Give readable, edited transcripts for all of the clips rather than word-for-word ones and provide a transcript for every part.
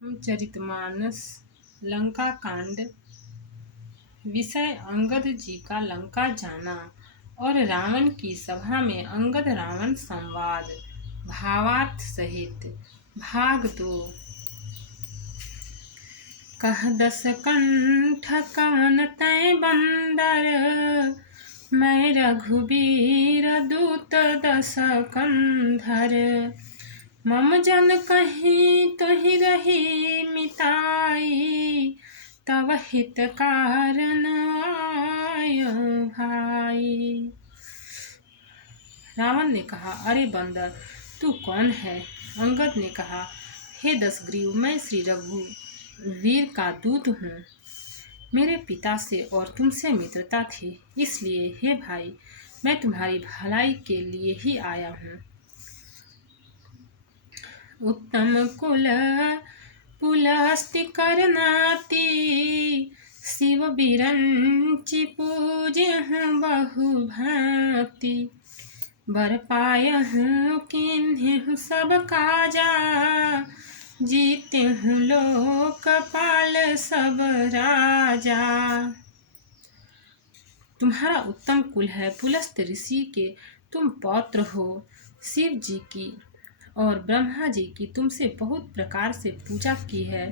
रामचरितमानस लंका कांड। विषय अंगद जी का लंका जाना और रावण की सभा में अंगद रावण संवाद। भावार्थ सहित। भाग 2। कह दस कंठ कवन तै बंदर, मैं रघुबीर दूत दस कंधर। मम जन कहीं तुहि रही मिताई, तव हित कारण आयो भाई। रावण ने कहा, अरे बंदर, तू कौन है? अंगद ने कहा, हे दशग्रीव, मैं श्री रघुवीर का दूत हूँ। मेरे पिता से और तुमसे मित्रता थी, इसलिए हे भाई, मैं तुम्हारी भलाई के लिए ही आया हूँ। उत्तम कुल पुलस्त्य करनाति, शिव बिरंचि पूज्य बहु भांति। बर पायहु किन्हु सब काजा, जीत्यहु लोकपाल सब राजा। तुम्हारा उत्तम कुल है, पुलस्त्य ऋषि के तुम पौत्र हो। शिव जी की और ब्रह्मा जी की तुमसे बहुत प्रकार से पूजा की है।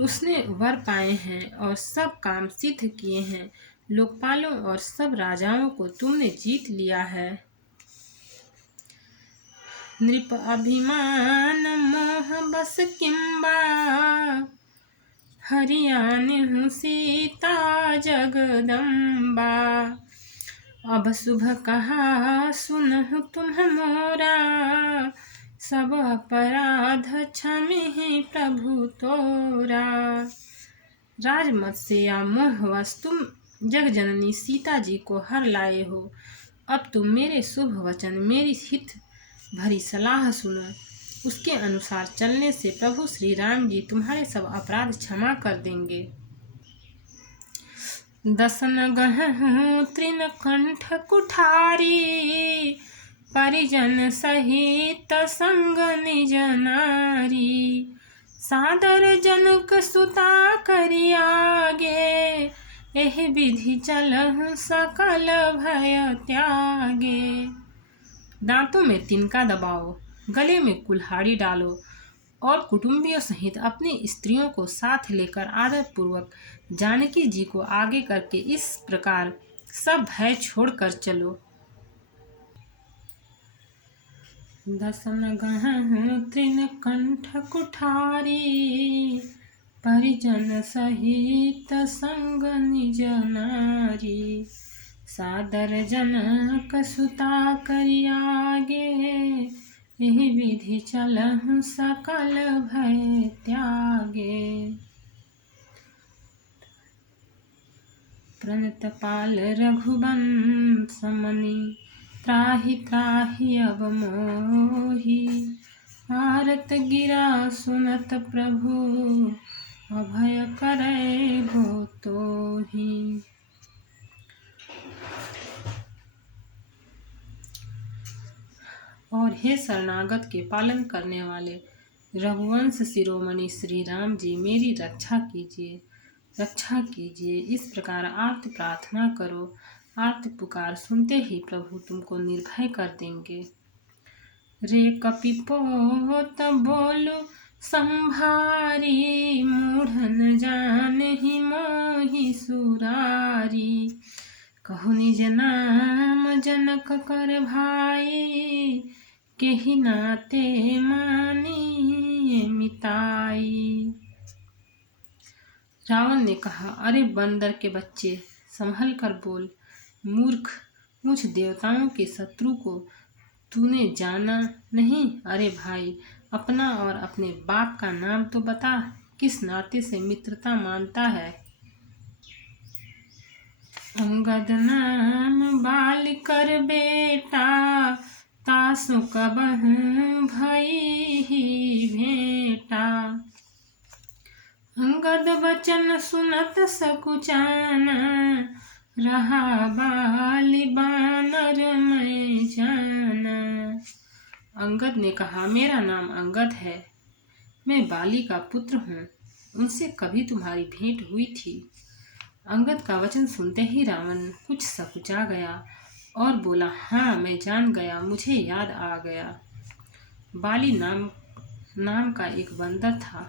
उसने वर पाए हैं और सब काम सिद्ध किए हैं। लोकपालों और सब राजाओं को तुमने जीत लिया है। नृप अभिमान मोह बस किंबा, हरियाणहु सीता जगदम्बा। अब शुभ कहा सुनहु तुम मोरा, सब अपराध क्षमिहि प्रभु तोरा। राजमत से या मोहवश तुम जगजननी सीता जी को हर लाए हो। अब तुम मेरे शुभ वचन, मेरी हित भरी सलाह सुनो। उसके अनुसार चलने से प्रभु श्री राम जी तुम्हारे सब अपराध क्षमा कर देंगे। दसन गहहु तृण कंठ कुठारी, परिजन सहित संग निज नारी। सादर जनक सुता करि आगे, एहि विधि चलहु सकल भय त्यागे। दांतों में तिनका दबाओ, गले में कुल्हाड़ी डालो और कुटुंबियों सहित अपनी स्त्रियों को साथ लेकर आदर पूर्वक जानकी जी को आगे करके इस प्रकार सब भय छोड़कर चलो। दसन गहहु तृण कंठ कुठारी, परिजन सहित संग निज नारी। सादर जनक सुता करि आगे, एहि विधि चलहु सकल भय त्यागे। प्रणत पाल रघुवंश मनि, त्राहि त्राहि अब मोहि। आरत गिरा सुनत प्रभु, अभय करे भो तोहि। और हे शरणागत के पालन करने वाले रघुवंश शिरोमणि श्री राम जी, मेरी रक्षा कीजिए, रक्षा कीजिए। इस प्रकार आर्त प्रार्थना करो। आर्त पुकार सुनते ही प्रभु तुमको निर्भय कर देंगे। रे कपिपोत बोलु संभारी, मूढ़ न जानहि मोहि सुरारी। कहु निज नाम जनक कर भाई, केहि नाते मानिए मिताई। रावण ने कहा, अरे बंदर के बच्चे, संभल कर बोल। मूर्ख, मुझ देवताओं के शत्रु को तूने जाना नहीं? अरे भाई, अपना और अपने बाप का नाम तो बता, किस नाते से मित्रता मानता है? अंगद नाम बाल कर बेटा, तासु कबहु भइहि भेंटा। अंगद वचन सुनत सकुचाना, रहा बाली बानर मैं जाना। अंगद ने कहा, मेरा नाम अंगद है, मैं बाली का पुत्र हूँ, उनसे कभी तुम्हारी भेंट हुई थी। अंगद का वचन सुनते ही रावण कुछ सकुचा गया और बोला, हाँ मैं जान गया, मुझे याद आ गया। बाली नाम का एक बंदर था।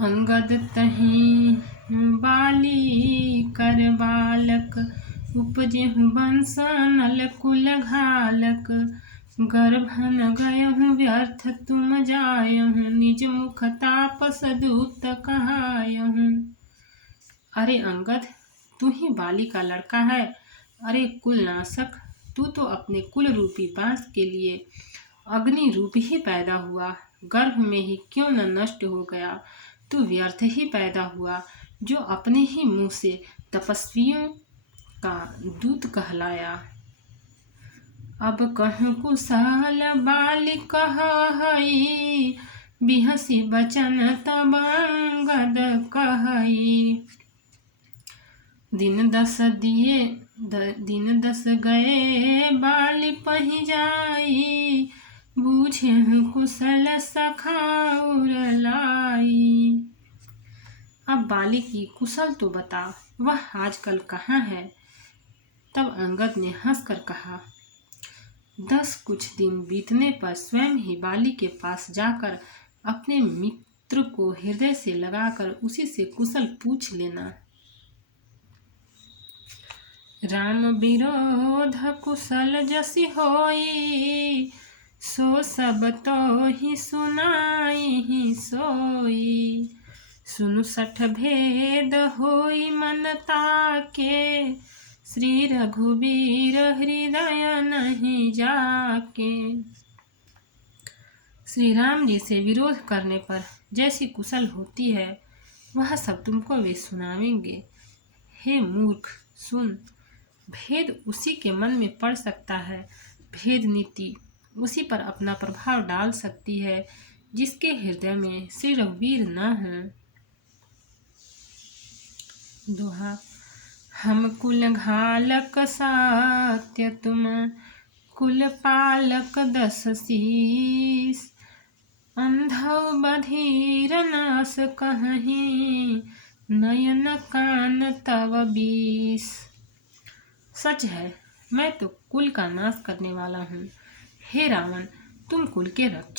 अंगद तहीं बाली कर बालक, उपजेहु वंश नल कुल घालक। गर्भन गयहु व्यर्थ तुम जायहु, निज मुख तापस दूत कहायहु। अरे अंगद, तू ही बाली का लड़का है। अरे कुलनाशक, तू तो अपने कुल रूपी बांस के लिए अग्नि रूप ही पैदा हुआ, गर्भ में ही क्यों न नष्ट हो गया। तू व्यर्थ ही पैदा हुआ, जो अपने ही मुंह से तपस्वियों का दूत कहलाया। अब कहूँ कुशल बाली कहई, बिहसी बचन तब अंगद कहई। दिन 10 गए बाली पही जाई, बूझे कुशल सखाउर लाई। अब बाली की कुशल तो बता, वह आजकल कहाँ है। तब अंगद ने हंसकर कहा, 10 कुछ दिन बीतने पर स्वयं ही बाली के पास जाकर अपने मित्र को हृदय से लगाकर उसी से कुशल पूछ लेना। राम विरोध कुशल जसि होई, सो सब तो ही सुनाई ही सोई। सुनु 60 भेद होई मन ताके, श्री रघुबीर हृदय नहीं जाके। श्री राम जी से विरोध करने पर जैसी कुशल होती है, वह सब तुमको वे सुनावेंगे। हे मूर्ख, सुन, भेद उसी के मन में पड़ सकता है, भेद नीति उसी पर अपना प्रभाव डाल सकती है जिसके हृदय में श्री रघुवीर न हो। दोहा। हम कुल घालक सात्य, तुम कुल पालक 10 शीस। अंधौ बधिर नाश कहीं, नयन कान तव 20। सच है, मैं तो कुल का नाश करने वाला हूँ। हे रावण, तुम कुल के रक्षक